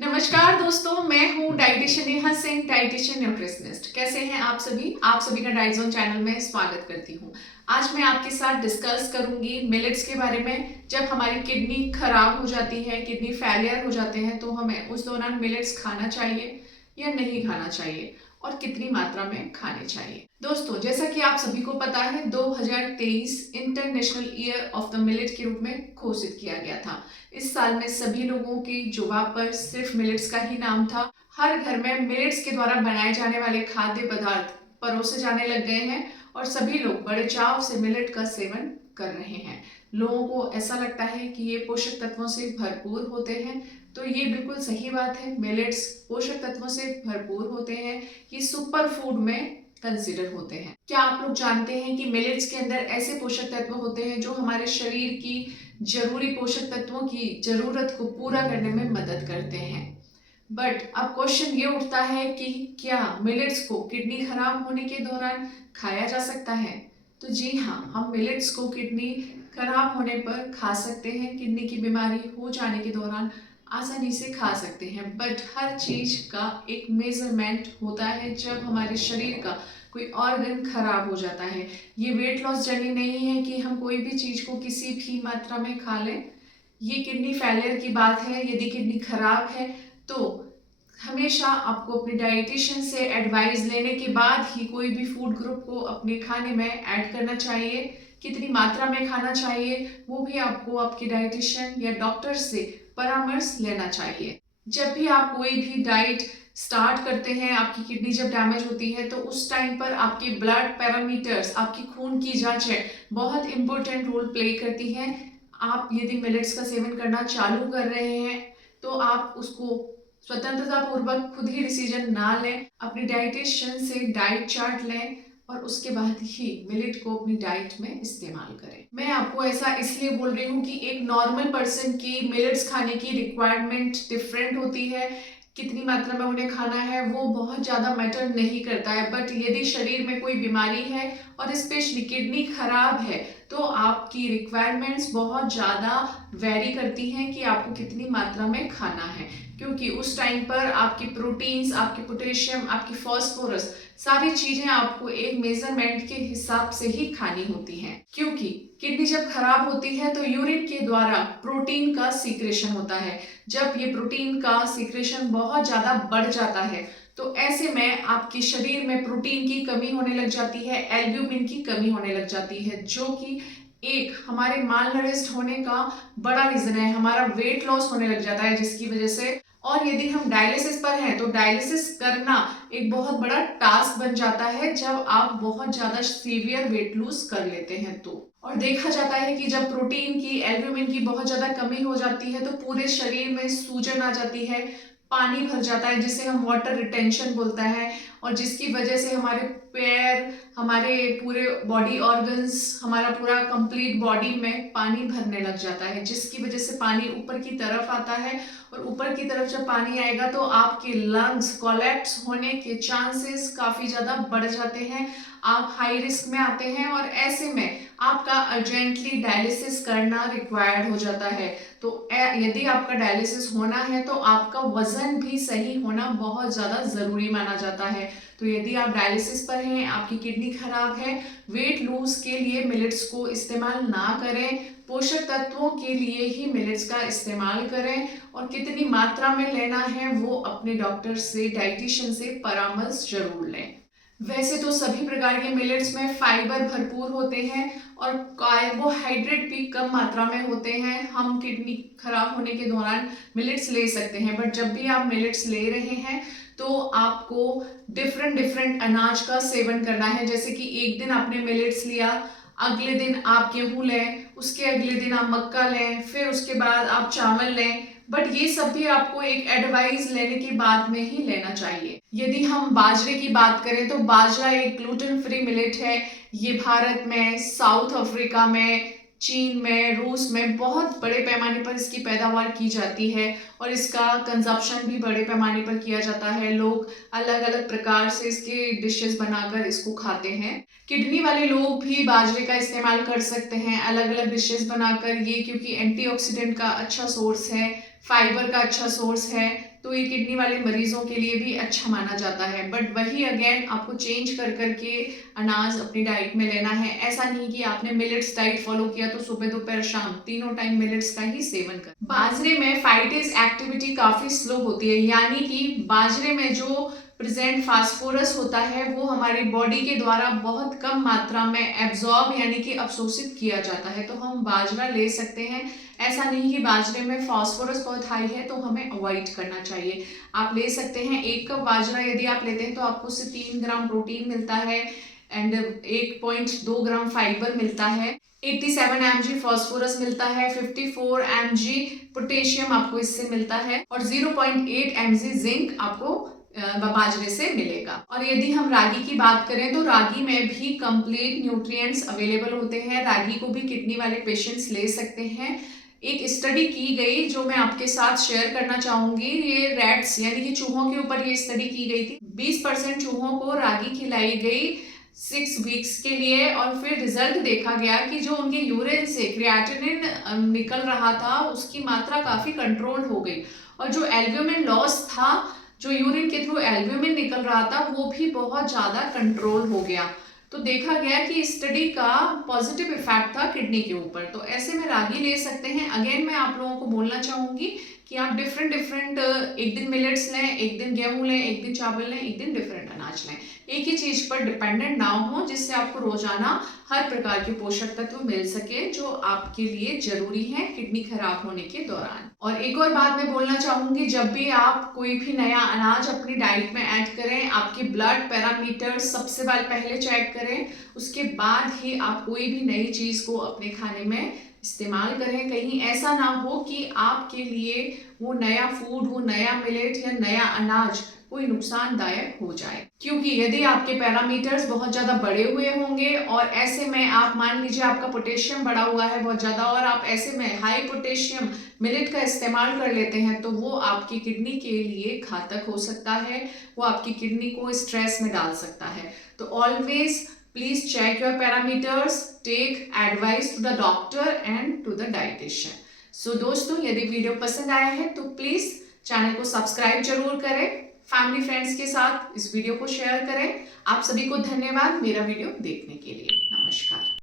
नमस्कार दोस्तों, मैं हूँ dietitian Neha Singh, dietitian nutritionist. कैसे हैं आप सभी? आप सभी का डाइट जोन चैनल में स्वागत करती हूँ। आज मैं आपके साथ डिस्कस करूंगी मिलेट्स के बारे में। जब हमारी किडनी खराब हो जाती है, किडनी फेलियर हो जाते हैं, तो हमें उस दौरान मिलेट्स खाना चाहिए या नहीं खाना चाहिए और कितनी मात्रा में खाने चाहिए। दोस्तों, जैसा कि आप सभी को पता है, 2023 international year of the millet के रूप में घोषित किया गया था। इस साल में सभी लोगों की जुबान पर सिर्फ मिलेट्स का ही नाम था। हर घर में मिलेट्स के द्वारा बनाए जाने वाले खाद्य पदार्थ परोसे जाने लग गए हैं और सभी लोग बड़े चाव से मिलेट का सेवन कर रहे हैं। लोगों को ऐसा लगता है कि ये पोषक तत्वों से भरपूर होते हैं, तो ये बिल्कुल सही बात है। मिलेट्स पोषक तत्वों से भरपूर होते हैं। ये सुपर फूड में कंसीडर होते हैं। क्या आप लोग जानते हैं कि मिलेट्स के अंदर ऐसे पोषक तत्व होते हैं जो हमारे शरीर की जरूरी पोषक तत्वों की जरूरत को पूरा करने में मदद करते हैं। बट अब क्वेश्चन ये उठता है कि क्या मिलेट्स को किडनी खराब होने के दौरान खाया जा सकता है? तो जी हाँ, हम मिलेट्स को किडनी खराब होने पर खा सकते हैं। किडनी की बीमारी हो जाने के दौरान आसानी से खा सकते हैं, बट हर चीज का एक मेजरमेंट होता है। जब हमारे शरीर का कोई ऑर्गन खराब हो जाता है, ये वेट लॉस जर्नी नहीं है कि हम कोई भी चीज को किसी भी मात्रा में खा लें। ये किडनी फेलियर की बात है। यदि किडनी खराब है तो हमेशा आपको अपने डाइटिशियन से एडवाइस लेने के बाद ही कोई भी फूड ग्रुप को अपने खाने में ऐड करना चाहिए। कितनी मात्रा में खाना चाहिए वो भी आपको आपके डाइटिशियन या डॉक्टर से परामर्श लेना चाहिए। जब भी आप कोई भी डाइट स्टार्ट करते हैं, आपकी किडनी जब डैमेज होती है, तो उस टाइम पर आपके ब्लड पैरामीटर्स, आपकी खून की जांचें बहुत इंपॉर्टेंट रोल प्ले करती हैं। आप यदि मिलेट्स का सेवन करना चालू कर रहे हैं तो आप उसको स्वतंत्रता पूर्वक खुद ही डिसीजन ना लें। अपने डाइटिशियन से डाइट चार्ट लें और उसके बाद ही मिलेट को अपनी डाइट में इस्तेमाल करें। मैं आपको ऐसा इसलिए बोल रही हूँ कि एक नॉर्मल पर्सन की मिलेट्स खाने की रिक्वायरमेंट डिफरेंट होती है। कितनी मात्रा में उन्हें खाना है वो बहुत ज़्यादा मैटर नहीं करता है, बट यदि शरीर में कोई बीमारी है और स्पेशली किडनी खराब है तो आपकी रिक्वायरमेंट्स बहुत ज़्यादा वेरी करती हैं कि आपको कितनी मात्रा में खाना है। क्योंकि उस टाइम पर आपकी प्रोटीन्स, आपकी पोटेशियम, आपकी फॉस्फोरस, सारी चीजें आपको एक मेजरमेंट के हिसाब से ही खानी होती हैं। क्योंकि किडनी जब खराब होती है तो यूरिन के द्वारा प्रोटीन का सीक्रेशन होता है। जब ये प्रोटीन का सीक्रेशन बहुत ज्यादा बढ़ जाता है तो ऐसे में आपके शरीर में प्रोटीन की कमी होने लग जाती है, एल्ब्यूमिन की कमी होने लग जाती है, जो कि एक हमारे माल नरिश्ड होने का बड़ा रीजन है। हमारा वेट लॉस होने लग जाता है जिसकी वजह से। और यदि हम डायलिसिस पर हैं तो डायलिसिस करना एक बहुत बड़ा टास्क बन जाता है जब आप बहुत ज्यादा सीवियर वेट लूज कर लेते हैं तो। और देखा जाता है कि जब प्रोटीन की, एल्ब्यूमिन की बहुत ज्यादा कमी हो जाती है तो पूरे शरीर में सूजन आ जाती है, पानी भर जाता है जिसे हम वाटर रिटेंशन बोलता है, और जिसकी वजह से हमारे पैर, हमारे पूरे बॉडी ऑर्गन्स, हमारा पूरा कंप्लीट बॉडी में पानी भरने लग जाता है, जिसकी वजह से पानी ऊपर की तरफ आता है। और ऊपर की तरफ जब पानी आएगा तो आपके लंग्स कोलैप्स होने के चांसेस काफी ज्यादा बढ़ जाते हैं। आप हाई रिस्क में आते हैं और ऐसे में आपका अर्जेंटली डायलिसिस करना रिक्वायर्ड हो जाता है। तो यदि आपका डायलिसिस होना है तो आपका वजन भी सही होना बहुत ज़्यादा ज़रूरी माना जाता है। तो यदि आप डायलिसिस पर हैं, आपकी किडनी खराब है, वेट लूज के लिए मिलेट्स को इस्तेमाल ना करें। पोषक तत्वों के लिए ही मिलेट्स का इस्तेमाल करें और कितनी मात्रा में लेना है वो अपने डॉक्टर से, डाइटिशियन से परामर्श जरूर लें। वैसे तो सभी प्रकार के मिलेट्स में फाइबर भरपूर होते हैं और कार्बोहाइड्रेट भी कम मात्रा में होते हैं। हम किडनी खराब होने के दौरान मिलेट्स ले सकते हैं, बट जब भी आप मिलेट्स ले रहे हैं तो आपको डिफरेंट डिफरेंट अनाज का सेवन करना है। जैसे कि एक दिन आपने मिलेट्स लिया, अगले दिन आप गेहूं लें, उसके अगले दिन आप मक्का लें, फिर उसके बाद आप चावल लें। बट ये सब भी आपको एक एडवाइस लेने के बाद में ही लेना चाहिए। यदि हम बाजरे की बात करें तो बाजरा एक ग्लूटेन फ्री मिलेट है। ये भारत में, साउथ अफ्रीका में, चीन में, रूस में बहुत बड़े पैमाने पर इसकी पैदावार की जाती है और इसका कंजप्शन भी बड़े पैमाने पर किया जाता है। लोग अलग अलग प्रकार से इसके डिशेस बनाकर इसको खाते हैं। किडनी वाले लोग भी बाजरे का इस्तेमाल कर सकते हैं अलग अलग डिशेस बनाकर, ये क्योंकि एंटीऑक्सीडेंट का अच्छा सोर्स है, फाइबर का अच्छा सोर्स है, तो ये किडनी वाले मरीजों के लिए भी अच्छा माना जाता है। बट वही अगेन आपको चेंज कर करके अनाज अपनी डाइट में लेना है। ऐसा नहीं कि आपने मिलेट्स डाइट फॉलो किया तो सुबह दोपहर शाम तीनों टाइम मिलेट्स का ही सेवन कर। बाजरे में फाइटेज एक्टिविटी काफी स्लो होती है, यानी कि बाजरे में जो प्रेजेंट फास्फोरस होता है वो हमारी बॉडी के द्वारा बहुत कम मात्रा में एब्जॉर्ब यानी कि अवशोषित किया जाता है, तो हम बाजरा ले सकते हैं। ऐसा नहीं कि बाजरे में फास्फोरस बहुत हाई है तो हमें अवॉइड करना चाहिए। आप ले सकते हैं 1 कप बाजरा यदि आप लेते हैं तो आपको उससे 3 ग्राम प्रोटीन मिलता है एंड 1.2 ग्राम फाइबर मिलता है, 87 mg फास्फोरस मिलता है, 54 mg पोटेशियम आपको इससे मिलता है और 0.8 mg जिंक आपको बाजरे से मिलेगा। और यदि हम रागी की बात करें तो रागी में भी कंप्लीट न्यूट्रिएंट्स अवेलेबल होते हैं। रागी को भी किडनी वाले पेशेंट्स ले सकते हैं। एक स्टडी की गई जो मैं आपके साथ शेयर करना चाहूंगी, ये रैट्स यानी कि चूहों के ऊपर ये स्टडी की गई थी। 20% चूहों को रागी खिलाई गई 6 वीक्स के लिए और फिर रिजल्ट देखा गया कि जो उनके यूरिन से क्रिएटिनिन निकल रहा था उसकी मात्रा काफी कंट्रोल हो गई और जो एल्ब्यूमिन लॉस था, जो यूरिन के थ्रू एल्ब्यूमिन निकल रहा था, वो भी बहुत ज्यादा कंट्रोल हो गया। तो देखा गया कि स्टडी का पॉजिटिव इफेक्ट था किडनी के ऊपर। तो ऐसे में रागी ले सकते हैं। अगेन मैं आप लोगों को बोलना चाहूंगी कि आप डिफरेंट एक दिन मिलेट्स लें, एक दिन गेहूं लें, एक दिन चावल लें, एक दिन डिफरेंट अनाज लें। एक ही चीज पर डिपेंडेंट ना हो, जिससे आपको रोजाना हर प्रकार के पोषक तत्व मिल सके जो आपके लिए जरूरी है किडनी खराब होने के दौरान। और एक और बात मैं बोलना चाहूंगी, जब भी आप कोई भी नया अनाज अपनी डाइट में ऐड करें, आपके ब्लड पैरामीटर सबसे पहले चेक करें। उसके बाद ही आप कोई भी नई चीज को अपने खाने में इस्तेमाल करें। कहीं ऐसा ना हो कि आपके लिए वो नया फूड, वो नया मिलेट या नया अनाज कोई नुकसानदायक हो जाए। क्योंकि यदि आपके पैरामीटर्स बहुत ज्यादा बढ़े हुए होंगे और ऐसे में आप मान लीजिए आपका पोटेशियम बढ़ा हुआ है बहुत ज्यादा और आप ऐसे में हाई पोटेशियम मिलेट का इस्तेमाल कर लेते हैं तो वो आपकी किडनी के लिए घातक हो सकता है, वो आपकी किडनी को स्ट्रेस में डाल सकता है। तो always please check your parameters, take advice to the doctor and to the dietitian. So दोस्तों, यदि वीडियो पसंद आया है तो प्लीज चैनल को सब्सक्राइब जरूर करें, फैमिली फ्रेंड्स के साथ इस वीडियो को शेयर करें। आप सभी को धन्यवाद मेरा वीडियो देखने के लिए। नमस्कार।